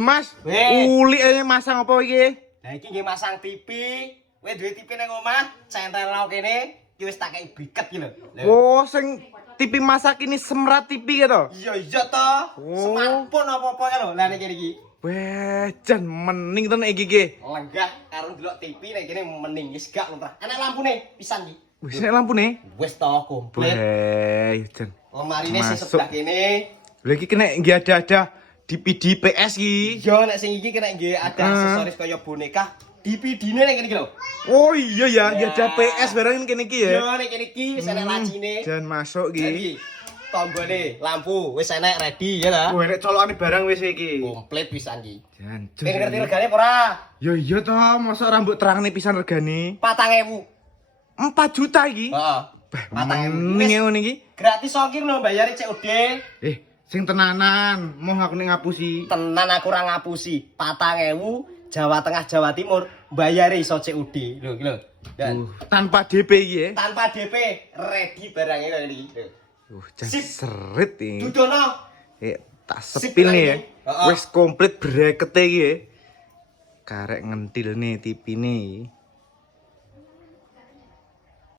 Mas, Weh. uli ae masang apa iki? Lah iki nggih masang TV. Kowe duwe TV nang omah, centel nang kene, iki wis tak kei biket iki lho. Oh, sing TV masak ini semrat TV gitu. Iya to. Oh. Smartphone apa-apa kan lho. Lah nek kene iki. Weh, jan mening tenan iki iki. Lenggah karo ndelok TV nek kene mening wis gak lumrah. Enak lampune pisan iki. Wis nek lampune. Wis to komplit. Weh, jan. Lemarine sing Masuk. sebelah kene. Lha iki kena nggih ada DVD PS iki. Iya nek sing iki kena nggih ada aksesoris kaya boneka. DVD-ne nek kene iki lho. Oh iya ya, nggih ada PS barang kene iki ya. Iya nek kene iki wis enak lacine. Jan masuk iki. Iki tombone lampu wis enak ready ya ta. Wah, nek colokane barang wis iki. Komplit pisan iki. Jan. Kowe ngerti regane apa ora? Ya iya toh, masa rambut terangne pisan regane. 4.000. 4 juta iki. Heeh. 4.000. Mening ngono iki. Gratis ongkir lho bayare COD. Sing tenanan, mau aku ning ngapusi. Tenan aku ora ngapusi. 4.000 Jawa Tengah Jawa Timur bayare iso COD. Lho iki lho. Dan Tanpa DP iki ya. tanpa DP ready barangnya kaya iki. Jan Sip. seret iki. Dudono. Tak Sip sepil nih lagi. ya. Heeh. Wis komplit bracket iki ya. Karek ngentil nih TV nih.